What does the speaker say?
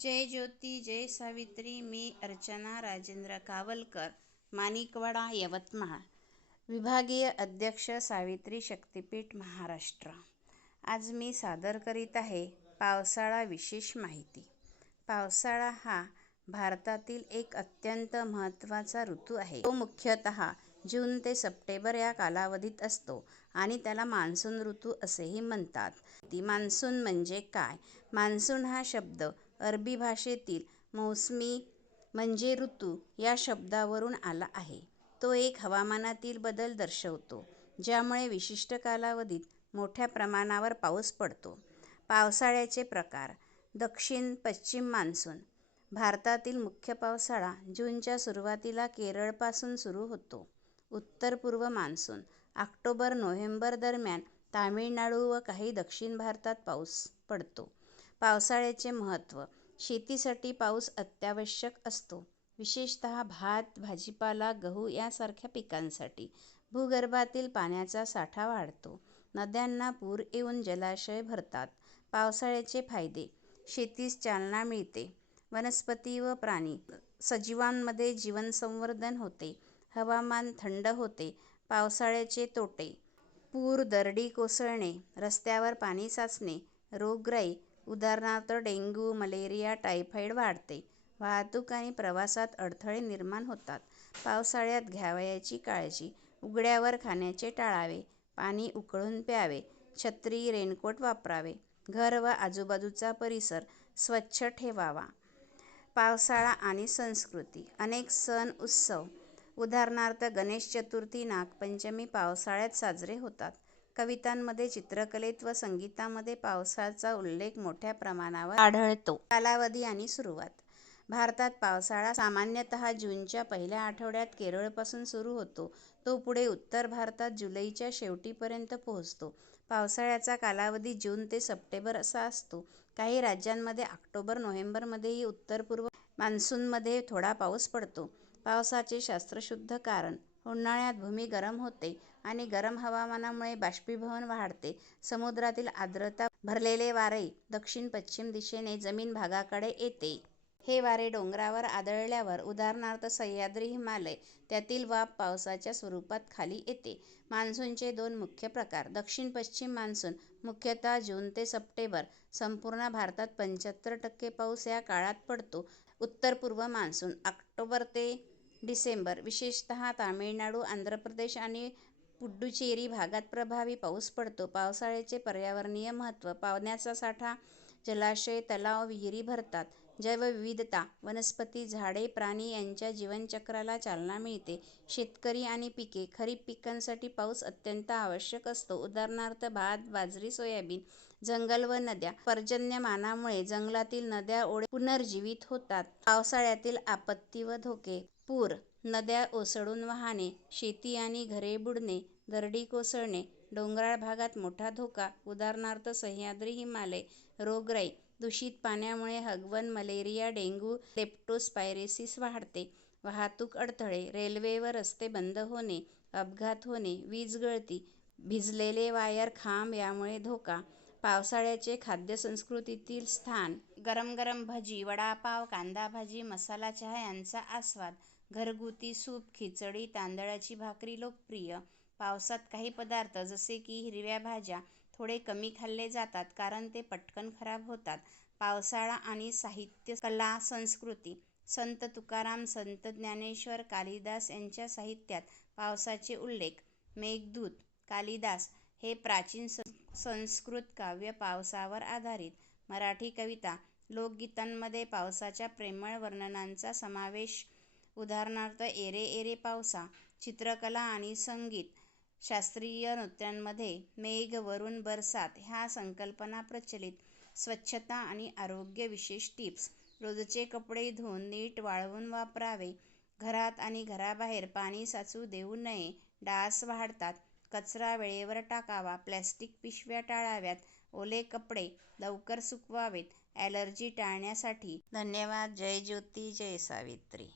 जय ज्योती जय सावित्री मी अर्चना राजेंद्र कावलकर माणिकवाडा यवतमाळ विभागीय अध्यक्ष सावित्री शक्तिपीठ महाराष्ट्र. आज मी सादर करीत आहे पावसाळा विशेष माहिती. पावसाळा हा भारतातील एक अत्यंत महत्त्वाचा ऋतू आहे. तो मुख्यतः जून ते सप्टेंबर या कालावधीत असतो आणि त्याला मान्सून ऋतू असेही म्हणतात. ती मान्सून म्हणजे काय? मान्सून हा शब्द अरबी भाषेतील मौसमी म्हणजे ऋतू या शब्दावरून आला आहे. तो एक हवामानातील बदल दर्शवतो ज्यामुळे विशिष्ट कालावधीत मोठ्या प्रमाणावर पाऊस पडतो. पावसाळ्याचे प्रकार दक्षिण पश्चिम मान्सून भारतातील मुख्य पावसाळा जूनच्या सुरुवातीला केरळपासून सुरू होतो. उत्तर पूर्व मान्सून ऑक्टोबर नोव्हेंबर दरम्यान तामिळनाडू व काही दक्षिण भारतात पाऊस पडतो. पावसाळ्याचे महत्त्व. शेतीसाठी पाऊस अत्यावश्यक असतो. विशेषतः भात भाजीपाला गहू यासारख्या पिकांसाठी. भूगर्भातील पाण्याचा साठा वाढतो. नद्यांना पूर येऊन जलाशय भरतात. पावसाळ्याचे फायदे. शेतीस चालना मिळते. वनस्पती व प्राणी. सजीवांमध्ये जीवनसंवर्धन होते. हवामान थंड होते. पावसाळ्याचे तोटे. पूर दरडी कोसळणे. रस्त्यावर पाणी साचणे. रोगराई. उदाहरणार्थ डेंग्यू मलेरिया टायफॉइड वाढते. वाहतूक आणि प्रवासात अडथळे निर्माण होतात. पावसाळ्यात घ्यावयाची काळजी उघड्यावर खाण्याचे टाळावे पाणी उकळून प्यावे छत्री रेनकोट वापरावे घर व आजूबाजूचा परिसर स्वच्छ ठेवावा. पावसाळा आणि संस्कृती अनेक सण उत्सव. उदाहरणार्थ गणेश चतुर्थी नागपंचमी पावसाळ्यात साजरे होतात. कवितांमध्ये चित्रकलेत व संगीतामध्ये पावसाचा उल्लेख मोठ्या प्रमाणावर आढळतो. कालावधी आणि सुरुवात. भारतात पावसाळा सामान्यतः जूनच्या पहिल्या आठवड्यात केरळपासून सुरू होतो. तो पुढे उत्तर भारतात जुलैच्या शेवटीपर्यंत पोहोचतो. पावसाळ्याचा कालावधी जून ते सप्टेंबर असा असतो. काही राज्यांमध्ये ऑक्टोबर नोव्हेंबरमध्येही उत्तर पूर्व मान्सूनमध्ये थोडा पाऊस पडतो. पावसाचे शास्त्रशुद्ध कारण उन्हाळ्यात भूमी गरम होते आणि गरम हवामानामुळे बाष्पीभवन वाढते. समुद्रातील आर्द्रता भरलेले वारे दक्षिण पश्चिम दिशेने जमीन भागाकडे येते. हे वारे डोंगरावर आदळल्यावर उदाहरणार्थ सह्याद्री हिमालय त्यातील वाफ पावसाच्या स्वरूपात खाली येते. मान्सूनचे दोन मुख्य प्रकार दक्षिण पश्चिम मान्सून मुख्यतः जून ते सप्टेंबर संपूर्ण भारतात पंच्याहत्तर टक्के पाऊस या काळात पडतो. उत्तर पूर्व मान्सून ऑक्टोबर ते डिसेंबर. विशेषतः तामिळनाडू आंध्र प्रदेश आणि पुडुचेरी भागात प्रभावी पाऊस पडतो. पावसाळ्याचे पर्यावरणीय महत्त्व पाण्याचा साठा जलाशय तलाव विहिरी भरतात. जैवविविधता वनस्पती झाडे प्राणी यांच्या जीवनचक्राला चालना मिळते. शेतकरी आणि पिके खरीप पिकांसाठी पाऊस अत्यंत आवश्यक असतो. उदाहरणार्थ भात बाजरी सोयाबीन जंगल व नद्या. पर्जन्यमानामुळे जंगलातील नद्या ओढे पुनर्जीवित होतात. पावसाळ्यातील आपत्ती व धोके. पूर नद्या ओसंडून वाहणे शेती आणि घरे बुडणे दरडी कोसळणे डोंगराळ भागात मोठा धोका उदाहरणार्थ सह्याद्री हिमालय रोगराई दूषित पाण्यामुळे हगवण मलेरिया डेंग्यू लेप्टोस्पायरेसिस वाढते. वाहतूक अडथळे रेल्वे व रस्ते बंद होणे अपघात होणे वीज गळती भिजलेले वायर खांब यामुळे धोका. पावसाळ्याचे खाद्यसंस्कृतीतील स्थान गरम गरम भजी वडापाव कांदा भाजी मसाला चहा यांचा आस्वाद. घरगुती सूप खिचडी तांदळाची भाकरी लोकप्रिय. पावसात काही पदार्थ जसे की हिरव्या भाज्या थोडे कमी खाल्ले जातात कारण ते पटकन खराब होतात. पावसाळा आणि साहित्य कला संस्कृती संत तुकाराम संत ज्ञानेश्वर कालिदास यांच्या साहित्यात पावसाचे उल्लेख. मेघदूत कालिदास हे प्राचीन संस्कृत काव्य पावसावर आधारित मराठी कविता लोकगीतांमध्ये पावसाच्या प्रेमळ वर्णनांचा समावेश. उदाहरणार्थ एरे एरे पावसा चित्रकला आणि संगीत शास्त्रीय नृत्यांमध्ये मेघ वरुण बरसात ह्या संकल्पना प्रचलित. स्वच्छता आणि आरोग्य विशेष टिप्स. रोजचे कपडे धुवून नीट वाळवून वापरावे. घरात आणि घराबाहेर पाणी साचू देऊ नये. डास वाढतात. कचरा वेळेवर टाकावा. प्लॅस्टिक पिशव्या टाळाव्यात. ओले कपडे लवकर सुकवावेत. ॲलर्जी टाळण्यासाठी. धन्यवाद. जय ज्योती. जय सावित्री.